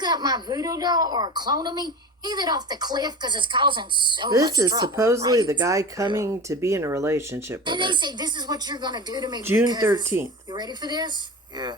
got my voodoo doll or a clone of me, leave it off the cliff because it's causing so much This is trouble, supposedly right? the guy coming to be in a relationship with And they her. say, this is what you're going to do to me. June because 13th. You ready for this? Yeah.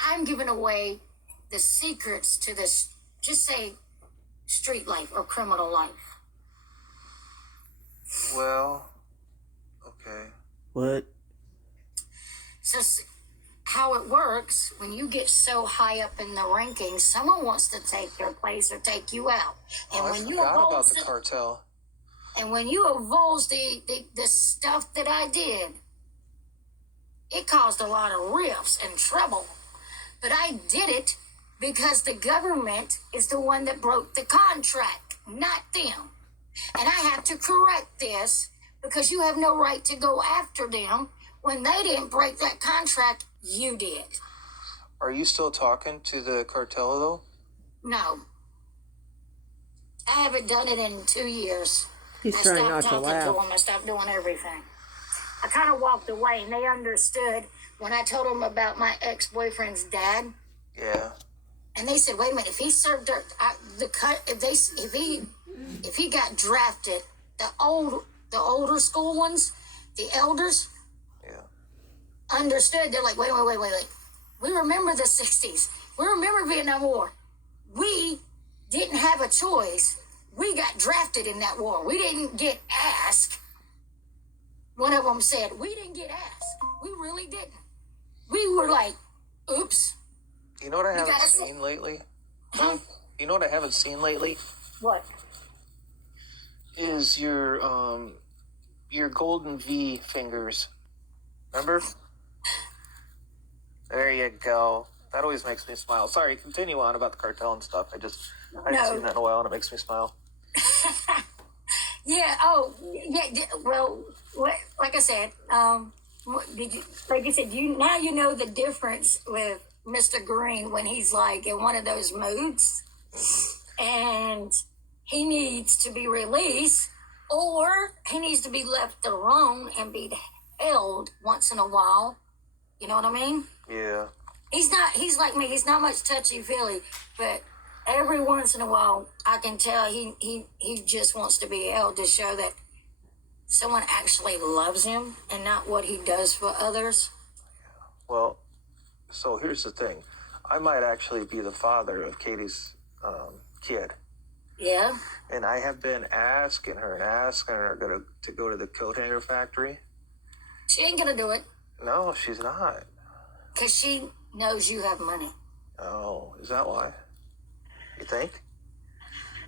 I'm giving away the secrets to this, just say, street life or criminal life. Well, okay. What? So how it works, when you get so high up in the rankings, someone wants to take your place or take you out. And I when you forgot about divulge the cartel. and when you divulge the stuff that I did, it caused a lot of rifts and trouble. But I did it because the government is the one that broke the contract, not them. And I have to correct this because you have no right to go after them when they didn't break that contract. You did. Are you still talking to the cartel, though? No. I haven't done it in 2 years. He's trying not to laugh. To them. I stopped doing everything. I kind of walked away, and they understood when I told them about my ex-boyfriend's dad. Yeah. And they said, "Wait a minute! If he served if he got drafted, the older school ones, the elders, Yeah. understood. They're like, wait. We remember the '60s. We remember Vietnam War. We didn't have a choice. We got drafted in that war. We didn't get asked." One of them said, "We didn't get asked. We really didn't." We were like, "Oops." You know what I haven't seen lately? Huh? You know what I haven't seen lately? What? Is your golden V fingers. Remember? There you go. That always makes me smile. Sorry, continue on about the cartel and stuff. I haven't seen that in a while, and it makes me smile. Yeah. Oh, yeah. Well, like I said, did you? Like you said, you know the difference with Mr. Green when he's like in one of those moods, and he needs to be released, or he needs to be left alone and be held once in a while. You know what I mean? Yeah. He's like me. He's not much touchy-feely, but every once in a while, I can tell he just wants to be held to show that someone actually loves him and not what he does for others. Well, so here's the thing. I might actually be the father of Katie's kid. Yeah. And I have been asking her to go to the coat hanger factory. She ain't gonna do it. No, she's not. Because she knows you have money. Oh, is that why? You think?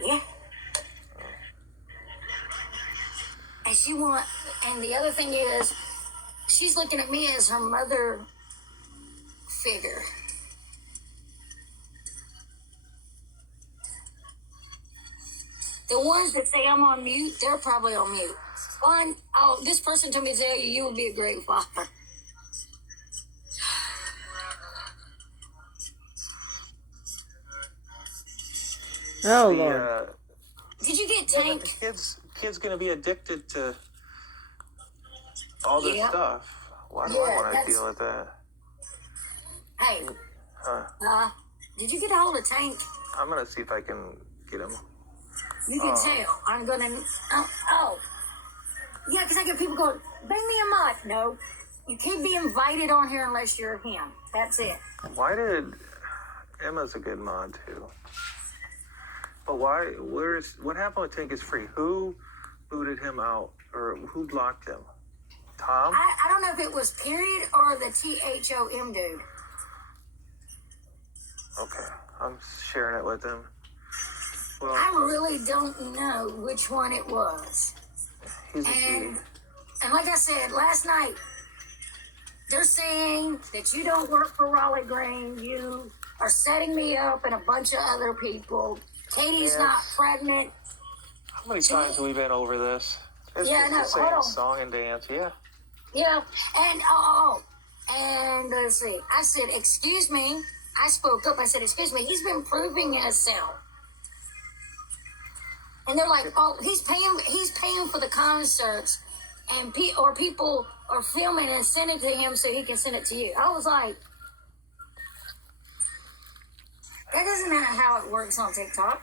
Yeah. And the other thing is, she's looking at me as her mother figure. The ones that say I'm on mute, they're probably on mute. This person told me to tell you, you would be a great father. Oh, Lord. Did you get Tank? The kid's gonna be addicted to all this stuff. Why do I want to deal with that? Hey. Did you get a hold of Tank? I'm gonna see if I can get him. You can tell. I'm gonna. Yeah, because I get people going, bring me a mod. No, you can't be invited on here unless you're him. That's it. Why did Emma's a good mod too? But why? What happened with Tank is free? Who booted him out or who blocked him? Tom? I don't know if it was Period or the THOM dude. Okay, I'm sharing it with him. Well, I really don't know which one it was. He's a and like I said last night, they're saying that you don't work for Raleigh Green. You are setting me up and a bunch of other people. Katie's not pregnant. How many times have we been over this? It's Yeah, just no, the hold same on. song and dance, yeah. Yeah, and and let's see. I said, "Excuse me." I spoke up. I said, "Excuse me." He's been proving himself, and they're like, "Oh, he's paying for the concerts, and people are filming and sending it to him so he can send it to you." I was like, That isn't how it works on TikTok.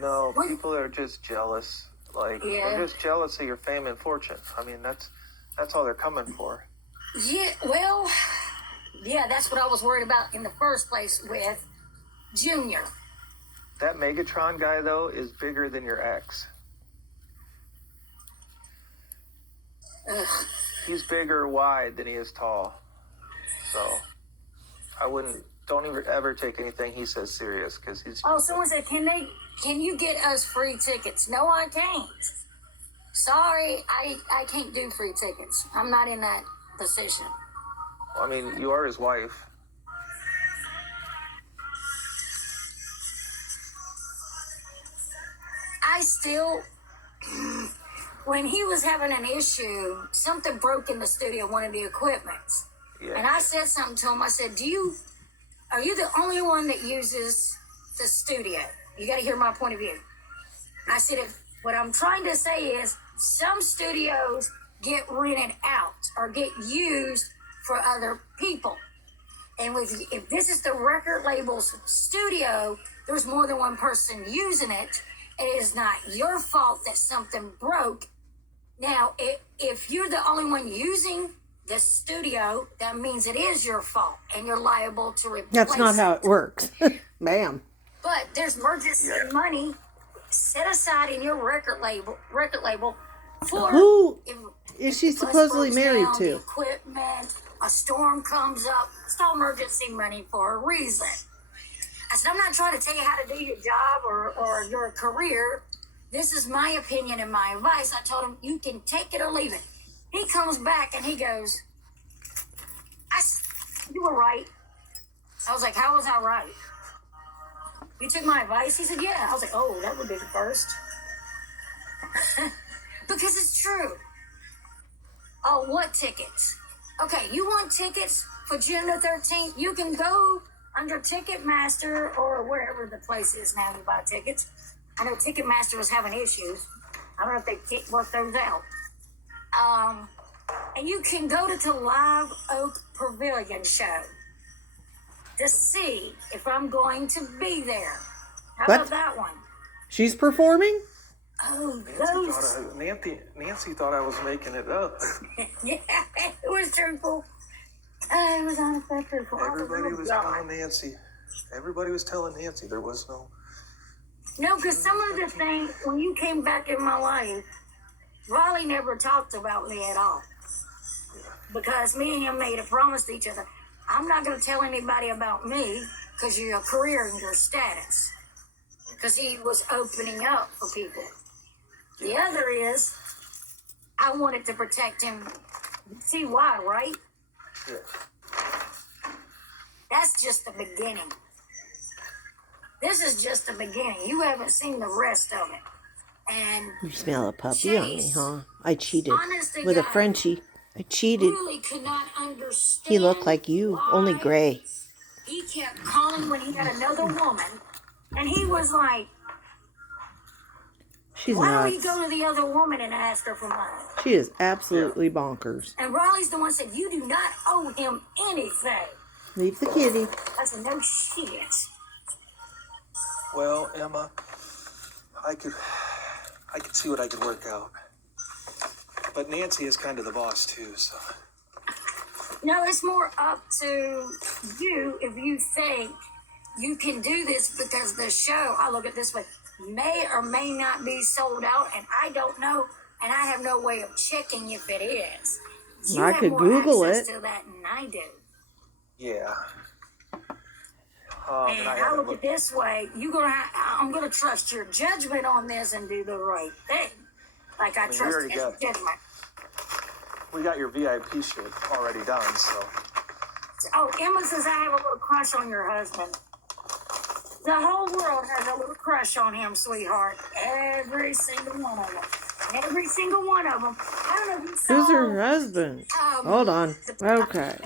No, What? people are just jealous. Like, Yeah. they're just jealous of your fame and fortune. I mean, that's all they're coming for. Yeah, well, yeah, that's what I was worried about in the first place with Junior. That Megatron guy, though, is bigger than your ex. Ugh. He's bigger wide than he is tall. So, don't even ever take anything he says serious, because he's... Oh, someone said, can you get us free tickets? No, I can't. Sorry, I can't do free tickets. I'm not in that position. I mean, you are his wife. I still, when he was having an issue, something broke in the studio, one of the equipments. Yeah. And I said something to him. I said, are you the only one that uses the studio? You got to hear my point of view. I said, what I'm trying to say is some studios get rented out or get used for other people. And if this is the record label's studio, there's more than one person using it. It is not your fault that something broke. Now, if you're the only one using the studio, that means it is your fault and you're liable to replace That's not how it it works. Bam. But there's emergency money set aside in your record label for Who if is she the bus supposedly breaks married down, to? The equipment, a storm comes up. It's all emergency money for a reason. I said, I'm not trying to tell you how to do your job or your career. This is my opinion and my advice. I told him, you can take it or leave it. He comes back and he goes, you were right. I was like, how was I right? You took my advice? He said, yeah. I was like, oh, that would be the first. Because it's true. Oh, what tickets? Okay, you want tickets for June the 13th? You can go under Ticketmaster or wherever the place is now to buy tickets. I know Ticketmaster was having issues. I don't know if they worked those out. And you can go to Live Oak Pavilion show to see if I'm going to be there. How What? about that one? She's performing? Oh, Nancy thought I was making it up. Yeah, it was truthful. It was unexpected. Everybody was telling Nancy. Everybody was telling Nancy there was no... No, because some of the things, when you came back in my life, Raleigh never talked about me at all. Because me and him made a promise to each other. I'm not going to tell anybody about me because of your career and your status. Because he was opening up for people. The other is, I wanted to protect him. See why, right? Yeah. That's just the beginning. This is just the beginning. You haven't seen the rest of it. And You smell a puppy on me, huh? I cheated honest to with a God, Frenchie. I cheated. really could not understand. He looked like you, why only gray. He kept calling when he had another woman, and he was like, She's why would he nuts. go to the other woman and ask her for money? She is absolutely bonkers. And Raleigh's the one said, you do not owe him anything. Leave the kitty. I said, no shit. Well, Emma, I could see what I could work out. But Nancy is kind of the boss too, so... No, it's more up to you if you think you can do this, because the show, I look at it this way, may or may not be sold out, and I don't know, and I have no way of checking if it is. You I have could more Google access it. to that than I do. Yeah. And I look at it this way, I'm gonna trust your judgment on this and do the right thing. Like I we trust already his got- judgment. We got your VIP shit already done, so... Oh, Emma says I have a little crush on your husband. The whole world has a little crush on him, sweetheart. Every single one of them. Every single one of them. I don't know if you saw... Who's her husband? Hold on. Okay.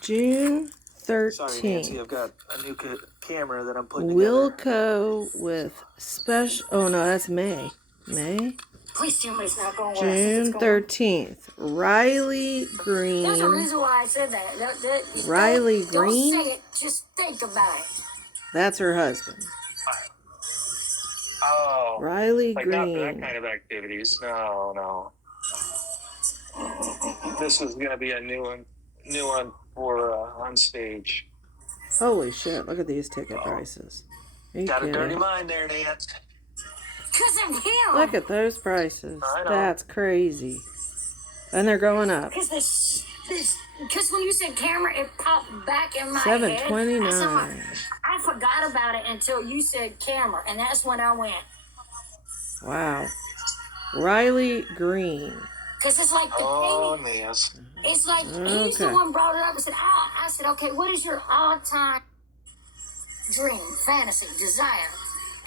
June Sorry, Nancy, 13th. I've got a new camera that I'm putting together. Wilco with special... Oh, no, that's May. May? Please tell me it's not going well. June 13th. Riley There's a Green. reason why I said that. Riley Don't Green? say it. Just think about it. That's her husband. Oh, Riley like not that Green. kind of activities. No. This is gonna be a new one for on stage. Holy shit, look at these ticket prices. Are you Got a dirty kidding? mind there, Nance. Because of him. Look at those prices. I know. That's crazy. And they're going up. Because when you said camera, it popped back in my head. $7.29. I forgot about it until you said camera, and that's when I went. Wow. Riley Green. Because it's like the painting. Nance. It's like he's the Okay. one brought it up and said, I said, okay, what is your all-time dream, fantasy, desire?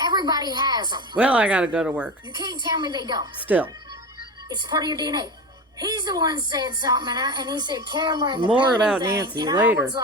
Everybody has them. Well, I gotta go to work. You can't tell me they don't. Still. It's part of your DNA. He's the one that said something, and he said camera and the More painting about thing, Nancy and later. I was like,